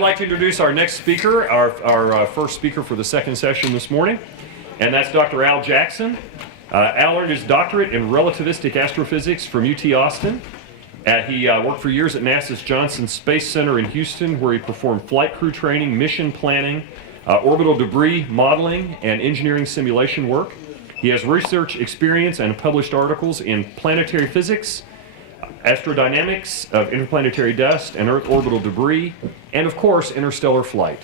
I'd like to introduce our next speaker, our first speaker for the second session this morning, and that's Dr. Al Jackson. Al earned his doctorate in relativistic astrophysics from UT Austin. He worked for years at NASA's Johnson Space Center in Houston, where he performed flight crew training, mission planning, orbital debris modeling, and engineering simulation work. He has research experience and published articles in planetary physics, astrodynamics of interplanetary dust and Earth orbital debris, and of course, interstellar flight.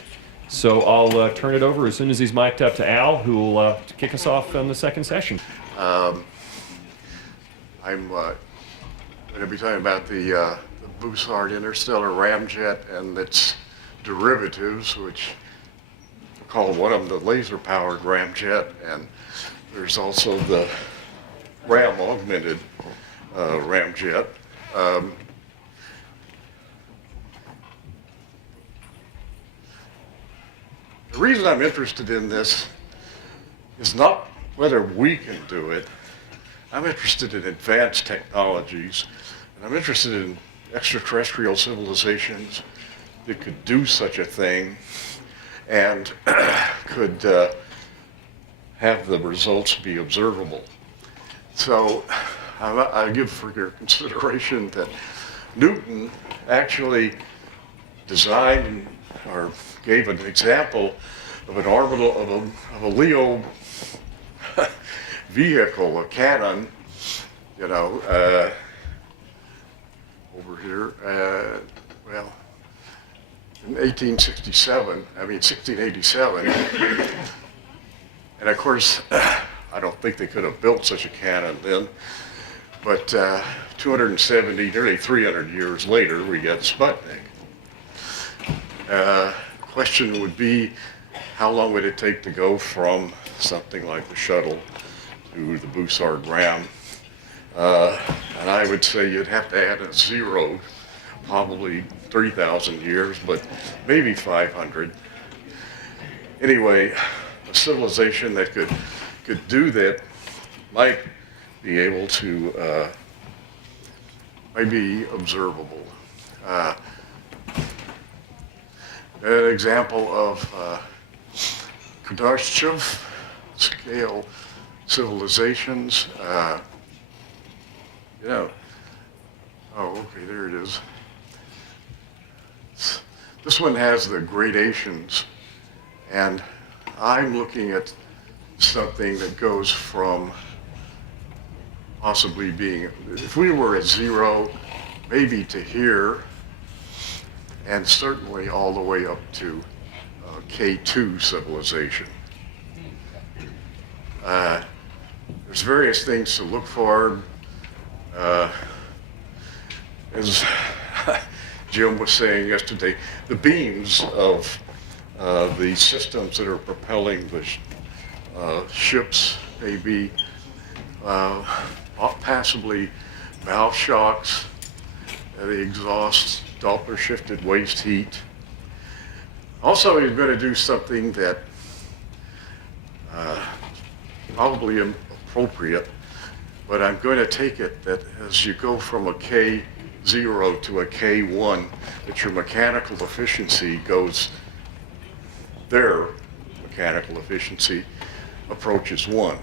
So I'll turn it over as soon as he's mic'd up to Al, who will kick us off on the second session. I'm going to be talking about the Bussard Interstellar Ramjet and its derivatives, which we call one of them the laser-powered ramjet, and there's also the Augmented ramjet. The reason I'm interested in this is not whether we can do it. I'm interested in advanced technologies, and I'm interested in extraterrestrial civilizations that could do such a thing and could have the results be observable. So I give for your consideration that Newton actually designed or gave an example of an orbital of a LEO vehicle, a cannon, you know, over here. Well, in 1687, and of course, I don't think they could have built such a cannon then. But 270, nearly 300 years later, we get Sputnik. Question would be, how long would it take to go from something like the shuttle to the Bussard Ram? And I would say you'd have to add a zero, probably 3,000 years, but maybe 500. Anyway, a civilization that could do that might be able to, might be observable. An example of Kardashev scale civilizations, you know, oh, okay, there it is. This one has the gradations, and I'm looking at something that goes from possibly being, if we were at zero, maybe to here, and certainly all the way up to K2 civilization. There's various things to look for. As Jim was saying yesterday, the beams of the systems that are propelling the ships may be passably valve shocks, the exhaust, Doppler shifted waste heat. Also, he's going to do something that probably appropriate, but I'm going to take it that as you go from a K0 to a K1, that your mechanical efficiency goes, their mechanical efficiency approaches 1.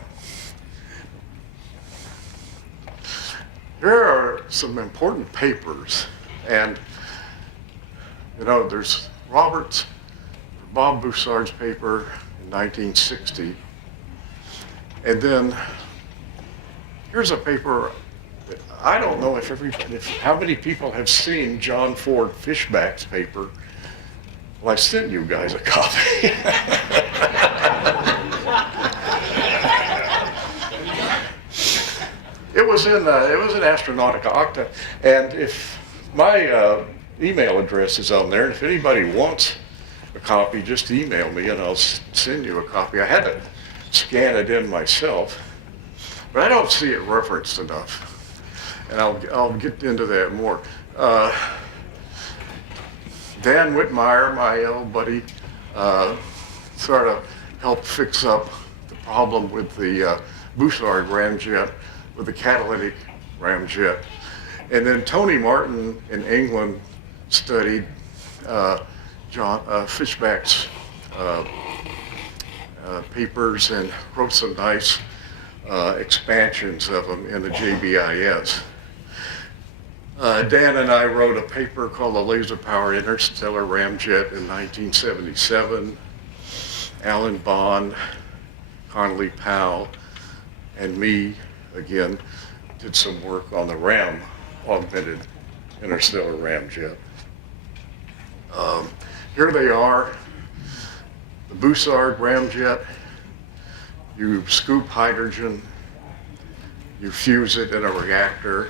There are some important papers, and you know, there's Bob Bussard's paper in 1960, and then here's a paper that I don't know if how many people have seen John Ford Fischbach's paper. Well, I sent you guys a copy. It was in Astronautica Octa, and if my email address is on there, and if anybody wants a copy, just email me and I'll send you a copy. I had to scan it in myself, but I don't see it referenced enough, and I'll get into that more. Dan Whitmire, my old buddy, sort of helped fix up the problem with the Bussard Ramjet, with the catalytic ramjet. And then Tony Martin in England studied Fischbach's papers and wrote some nice expansions of them in the JBIS. Dan and I wrote a paper called the Laser Powered Interstellar Ramjet in 1977. Alan Bond, Connolly Powell, and me, again, did some work on the RAM, Augmented Interstellar Ramjet. Here they are, the Bussard Ramjet. You scoop hydrogen, you fuse it in a reactor.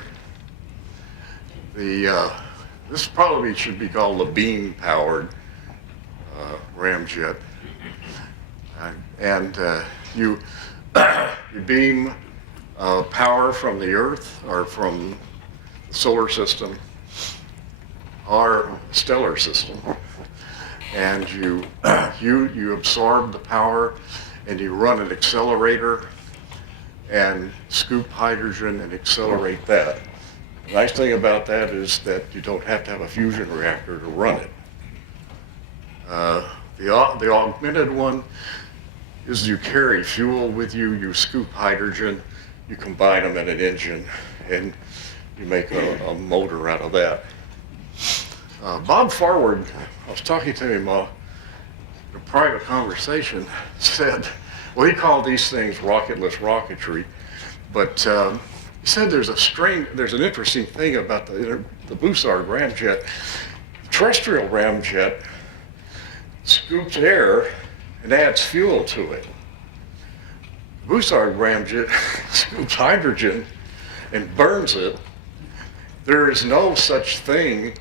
This probably should be called the beam-powered ramjet. And you beam power from the Earth or from the solar system or stellar system, and you absorb the power and you run an accelerator and scoop hydrogen and accelerate that. The nice thing about that is that you don't have to have a fusion reactor to run it. The augmented one is you carry fuel with you, you scoop hydrogen, you combine them in an engine, and you make a motor out of that. Bob Forward, I was talking to him in a private conversation, said, well, he called these things rocketless rocketry, but he said there's an interesting thing about the Bussard ramjet. The terrestrial ramjet scoops air and adds fuel to it. The Bussard ramjet scoops hydrogen and burns it. There is no such thing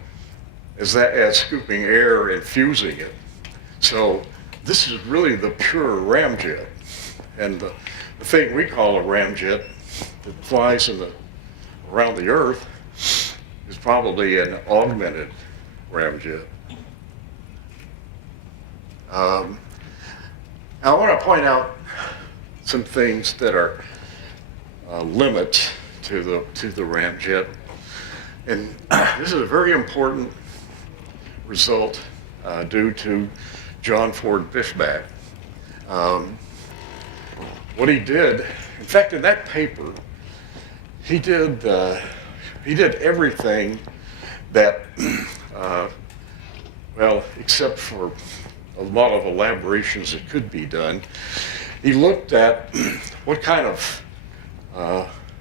as scooping air and fusing it. So this is really the pure ramjet. And the thing we call a ramjet that flies around the Earth is probably an augmented ramjet. I want to point out some things that are limits to the ramjet, and this is a very important result due to John Ford Fischbach. What he did, in fact, in that paper, he did everything that, well, except for a lot of elaborations that could be done. He looked at what kind of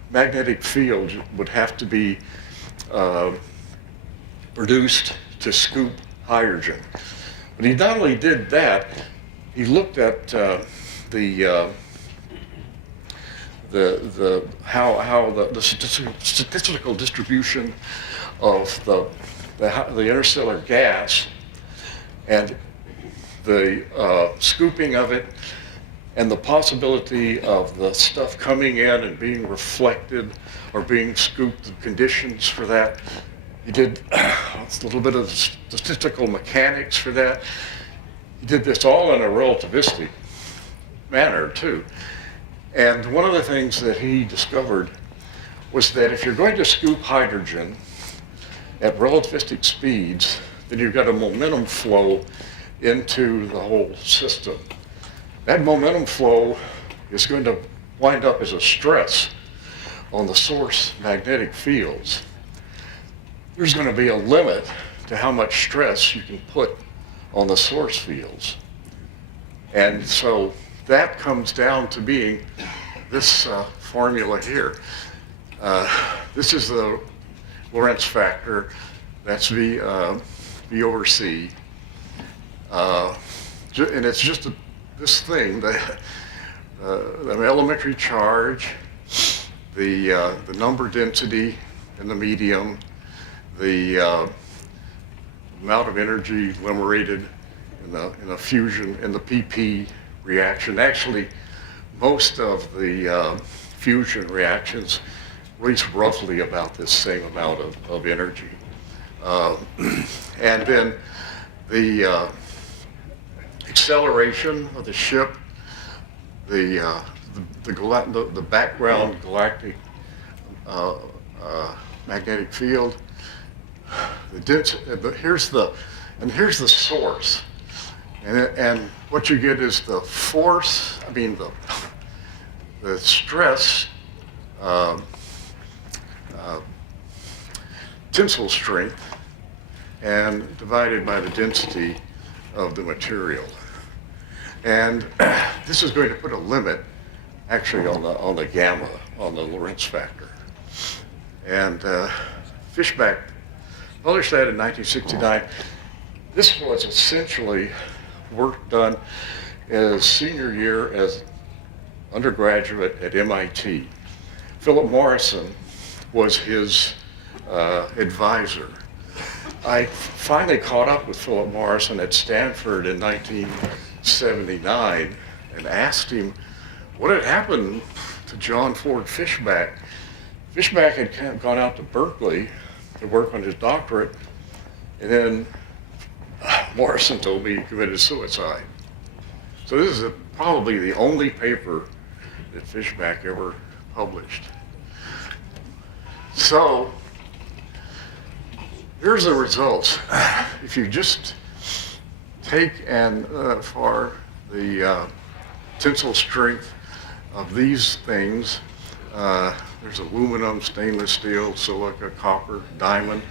magnetic field would have to be produced to scoop hydrogen. But he not only did that, he looked at how the statistical distribution of the interstellar gas and the scooping of it and the possibility of the stuff coming in and being reflected or being scooped, the conditions for that. He did a little bit of statistical mechanics for that. He did this all in a relativistic manner too. And one of the things that he discovered was that if you're going to scoop hydrogen at relativistic speeds, then you've got a momentum flow into the whole system. That momentum flow is going to wind up as a stress on the source magnetic fields. There's going to be a limit to how much stress you can put on the source fields. And so that comes down to being this formula here. This is the Lorentz Factor. That's V over C. And it's just this thing, the elementary charge, the number density in the medium, the amount of energy liberated in a fusion, in the PP reaction. Actually, most of the fusion reactions release roughly about this same amount of energy. And then the acceleration of the ship, the background galactic magnetic field, here's the And here's the source. And what you get is the force, the stress, tensile strength, and divided by the density of the material. And this is going to put a limit actually on the gamma, on the Lorentz factor. And Fischbach published that in 1969. This was essentially work done his senior year as undergraduate at MIT. Philip Morrison was his advisor. I finally caught up with Philip Morrison at Stanford in 1979 and asked him what had happened to John Ford Fischbach. Fischbach had gone out to Berkeley to work on his doctorate, and then Morrison told me he committed suicide. So this is probably the only paper that Fischbach ever published. So here's the results. If you just take and for the tensile strength of these things, there's aluminum, stainless steel, silica, copper, diamond,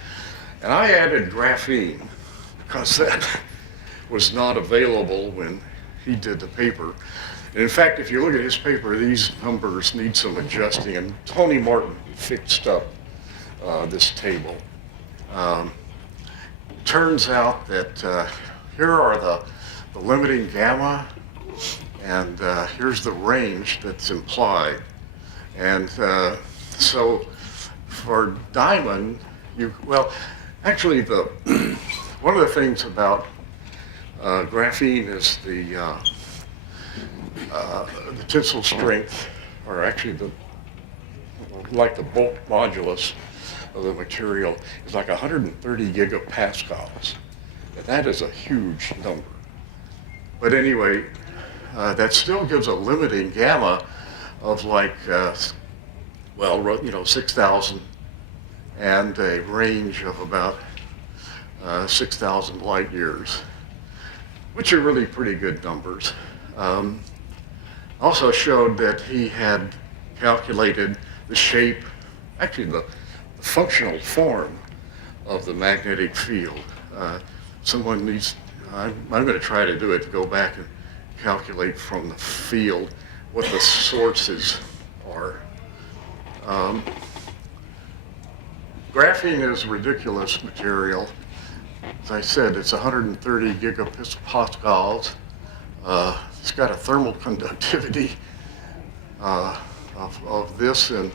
and I added graphene because that was not available when he did the paper. And in fact, if you look at his paper, these numbers need some adjusting, and Tony Martin fixed up this table. Turns out that here are the limiting gamma, and here's the range that's implied. And so for diamond, actually one of the things about graphene is the tensile strength, or actually the bulk modulus of the material is like 130 gigapascals. And that is a huge number. But anyway, that still gives a limiting gamma of 6,000 and a range of about 6,000 light years, which are really pretty good numbers. Also showed that he had calculated the shape, actually the functional form of the magnetic field. Someone needs, I'm going to try to do it, to go back and calculate from the field what the sources are. Graphene is a ridiculous material. As I said, it's 130 gigapascals. It's got a thermal conductivity of this, and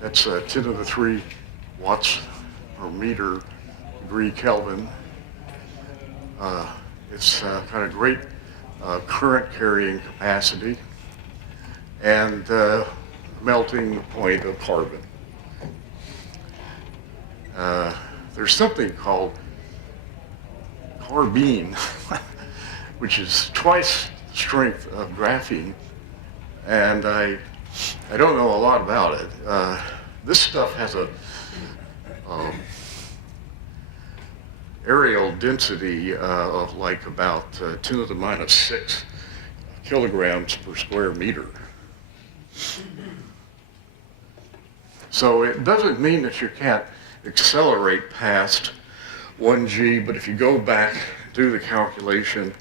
that's 10 to the 3 watts per meter degree Kelvin. It's got a great current carrying capacity and melting point of carbon. There's something called carbene, which is twice the strength of graphene, and I don't know a lot about it. This stuff has a areal density of about 10 to the minus 6 kilograms per square meter. So it doesn't mean that you can't accelerate past 1G, but if you go back, do the calculation,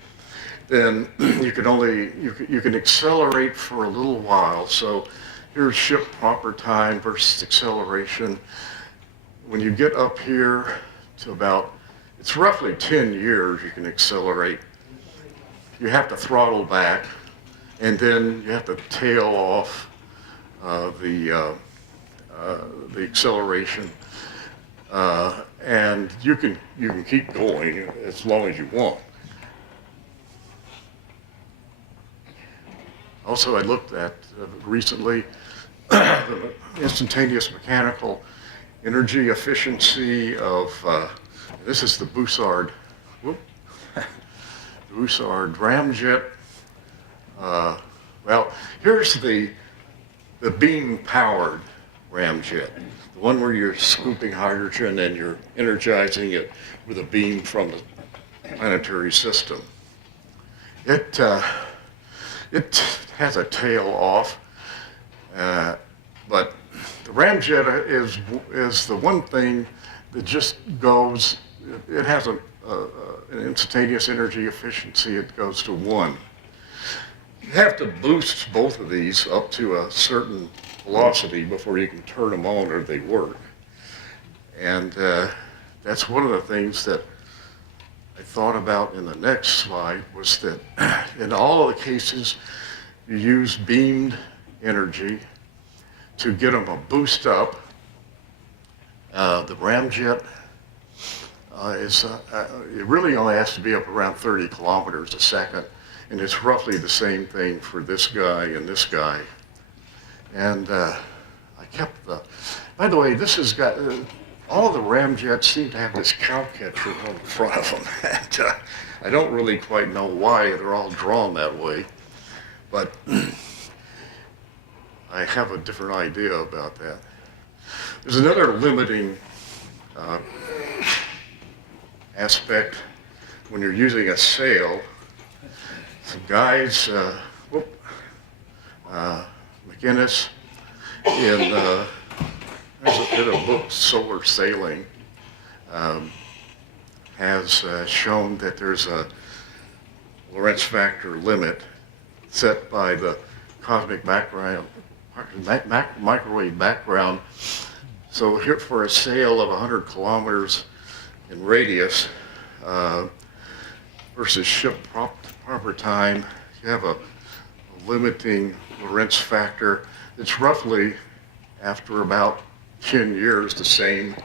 then you can accelerate for a little while. So here's ship proper time versus acceleration. When you get up here to it's roughly 10 years you can accelerate. You have to throttle back, and then you have to tail off the acceleration, and you can keep going as long as you want. Also, I looked at recently the instantaneous mechanical energy efficiency of this is the Bussard Ramjet. Here's the beam-powered ramjet, the one where you're scooping hydrogen and you're energizing it with a beam from planetary system. It has a tail off, but the ramjet is the one thing that just goes. It has an instantaneous energy efficiency. It goes to 1. You have to boost both of these up to a certain velocity before you can turn them on or they work. And that's one of the things that I thought about in the next slide, was that in all of the cases you use beamed energy to get them a boost up. The ramjet it really only has to be up around 30 kilometers a second, and it's roughly the same thing for this guy and this guy. And I kept by the way, this has got, all the ramjets seem to have this cow catcher on the front of them. And, I don't really quite know why they're all drawn that way, but I have a different idea about that. There's another limiting aspect when you're using a sail. Some guys, McInnes, in a book, Solar Sailing, has shown that there's a Lorentz Factor limit set by the cosmic background, microwave background. So here, for a sail of 100 kilometers in radius versus ship proper time, you have a limiting Lorentz factor. It's roughly, after about 10 years, the same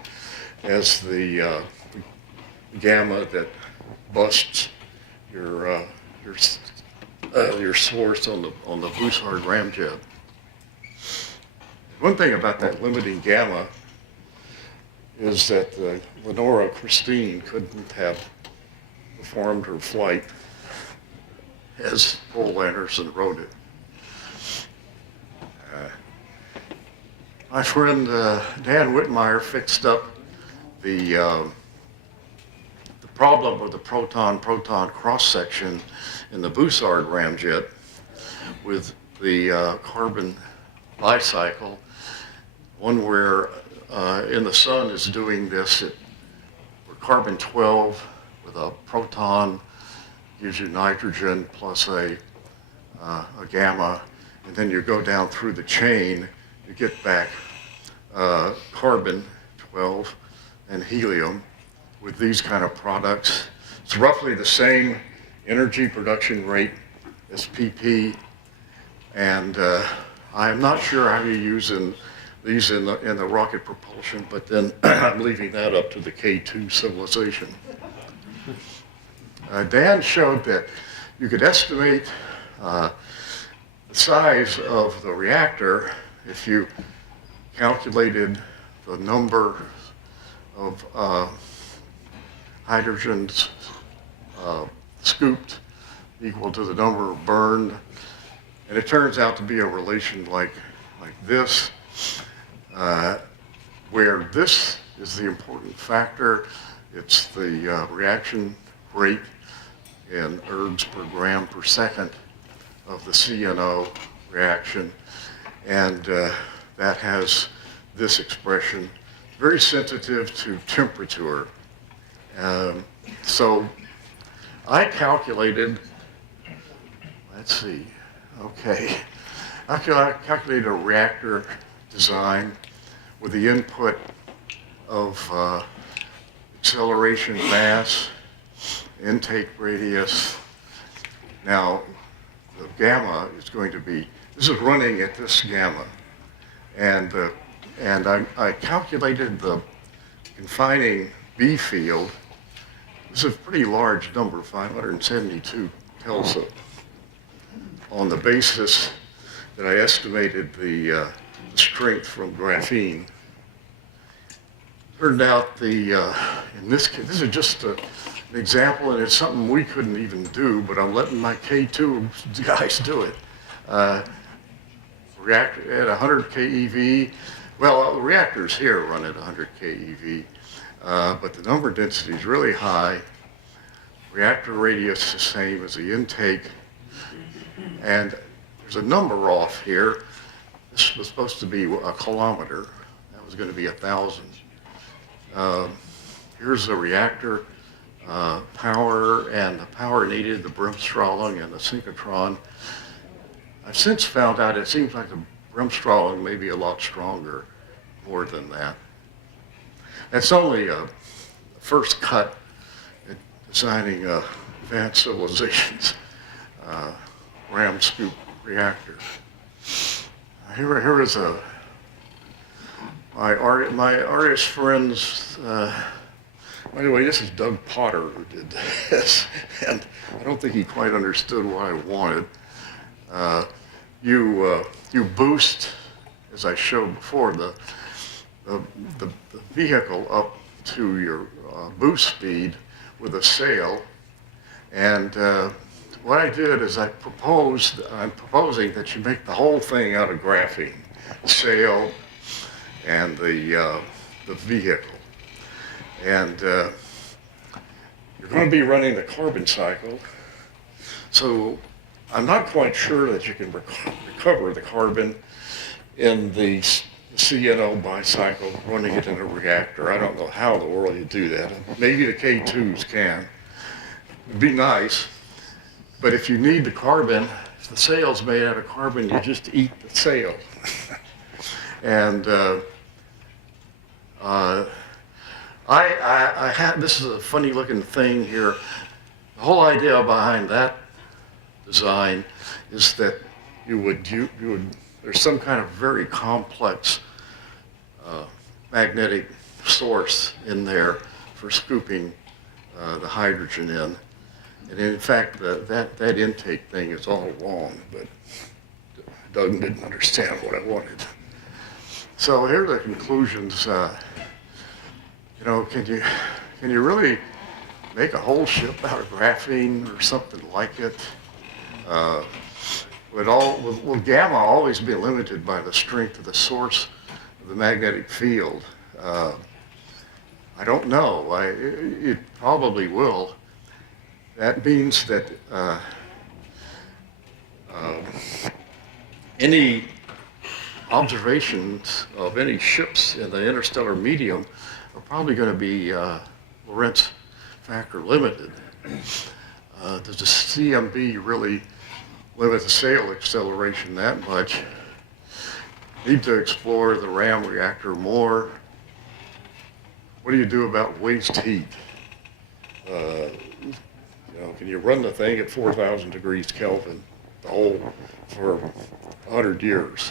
as the gamma that busts your source on the Bussard Ramjet. One thing about that limiting gamma is that Lenora Christine couldn't have performed her flight as Paul Anderson wrote it. My friend Dan Whitmire fixed up the problem with the proton-proton cross-section in the Bussard Ramjet with the carbon bicycle, one where in the sun is doing this, where carbon-12 with a proton gives you nitrogen plus a gamma, and then you go down through the chain, you get back carbon-12 and helium with these kind of products. It's roughly the same energy production rate as PP, and I'm not sure how you use these in the rocket propulsion, but then I'm leaving that up to the K2 civilization. Dan showed that you could estimate the size of the reactor if you calculated the number of hydrogens scooped equal to the number burned, and it turns out to be a relation like this, where this is the important factor. It's the reaction rate in ergs per gram per second of the CNO reaction, and that has this expression, very sensitive to temperature. So I calculated, let's see, okay, I calculated a reactor design with the input of acceleration mass, intake radius. Now, the gamma is going to be, this is running at this gamma, and I calculated the confining B field. This is a pretty large number, 572 Kelvin, on the basis that I estimated the strength from graphene. Turned out in this case, this is just an example, and it's something we couldn't even do, but I'm letting my K2 guys do it. Reactor at 100 keV. Well, the reactors here run at 100 keV, but the number density is really high. reactor radius the same as the intake, and there's a number off here. This was supposed to be a kilometer. That was going to be 1,000. Here's the reactor power and the power needed, the Bremsstrahlung and the synchrotron. I've since found out it seems like the Bremsstrahlung may be a lot stronger, more than that. That's only a first cut at designing advanced civilizations ram scoop reactor. Here is my artist friends. By the way, this is Doug Potter who did this, and I don't think he quite understood what I wanted. You boost, as I showed before, the vehicle up to your boost speed with a sail, and what I did is I'm proposing that you make the whole thing out of graphene, the sail and the vehicle. And you're going to be running the carbon cycle, so I'm not quite sure that you can recover the carbon in the CNO bicycle, running it in a reactor. I don't know how in the world you do that. Maybe the K2s can. It'd be nice, but if you need the carbon, if the sail's made out of carbon, you just eat the sail. And I had, this is a funny looking thing here. The whole idea behind that design is that you would there's some kind of very complex magnetic source in there for scooping the hydrogen in. And in fact, that intake thing is all wrong, but Doug didn't understand what I wanted. So here are the conclusions. You know, can you really make a whole ship out of graphene or something like it? Will gamma always be limited by the strength of the source of the magnetic field? I don't know. It probably will. That means that any observations of any ships in the interstellar medium are probably going to be Lorentz Factor limited. Does the CMB really limit the sail acceleration that much? Need to explore the RAM reactor more. What do you do about waste heat? You know, can you run the thing at 4,000 degrees Kelvin, the whole, for 100 years?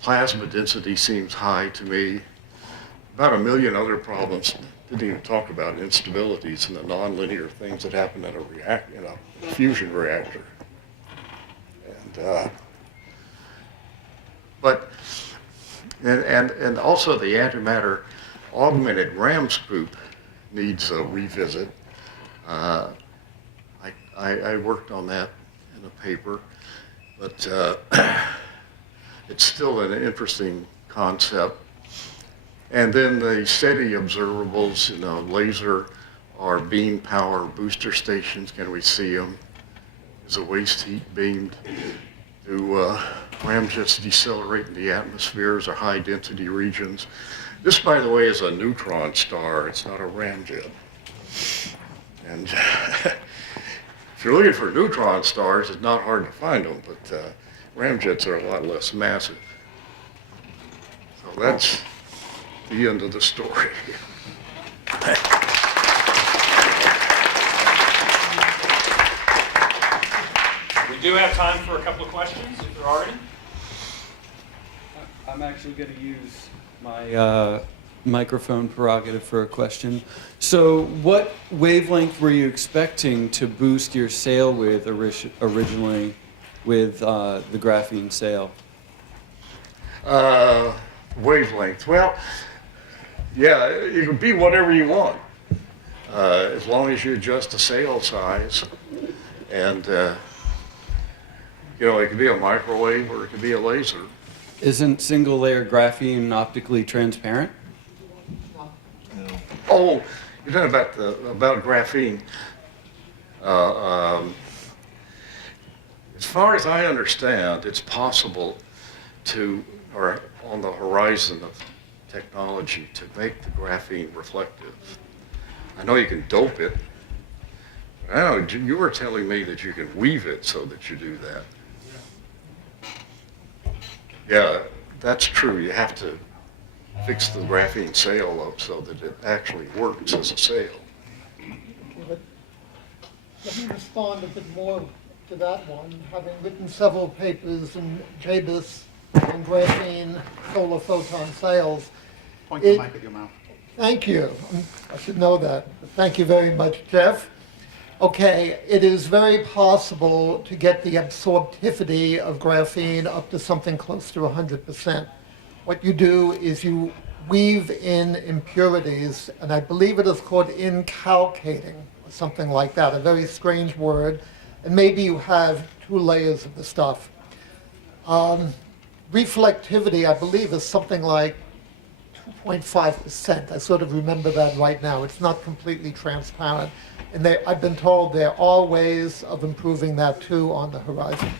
Plasma density seems high to me. About a million other problems. Didn't even talk about instabilities and the nonlinear things that happen in a fusion reactor. And also the antimatter augmented RAM scoop needs a revisit. I worked on that in a paper, but it's still an interesting concept. And then the SETI observables, you know, laser or beam power booster stations, can we see them? Is the waste heat beamed? Do ramjets decelerate in the atmospheres or high density regions? This, by the way, is a neutron star. It's not a ramjet. And if you're looking for neutron stars, it's not hard to find them, but ramjets are a lot less massive. So that's the end of the story. We do have time for a couple of questions, if there are any. I'm actually going to use my microphone prerogative for a question. So what wavelength were you expecting to boost your sail with originally with the graphene sail? Wavelength. Well, yeah, it could be whatever you want, as long as you adjust the sail size. And, you know, it could be a microwave or it could be a laser. Isn't single layer graphene optically transparent? Oh, you're talking about graphene. As far as I understand, it's possible to, or on the horizon of technology, to make the graphene reflective. I know you can dope it. I know you were telling me that you can weave it so that you do that. Yeah, that's true. You have to fix the graphene sail up so that it actually works as a sail. But let me respond a bit more to that one. Having written several papers in JBIS on graphene solar photon sails. Point the mic at your mouth. Thank you. I should know that. Thank you very much, Jeff. Okay, it is very possible to get the absorptivity of graphene up to something close to 100%. What you do is you weave in impurities, and I believe it is called incalcating, or something like that, a very strange word, and maybe you have 2 layers of the stuff. Reflectivity, I believe, is something like 2.5%. I sort of remember that right now. It's not completely transparent. And I've been told there are ways of improving that too on the horizon.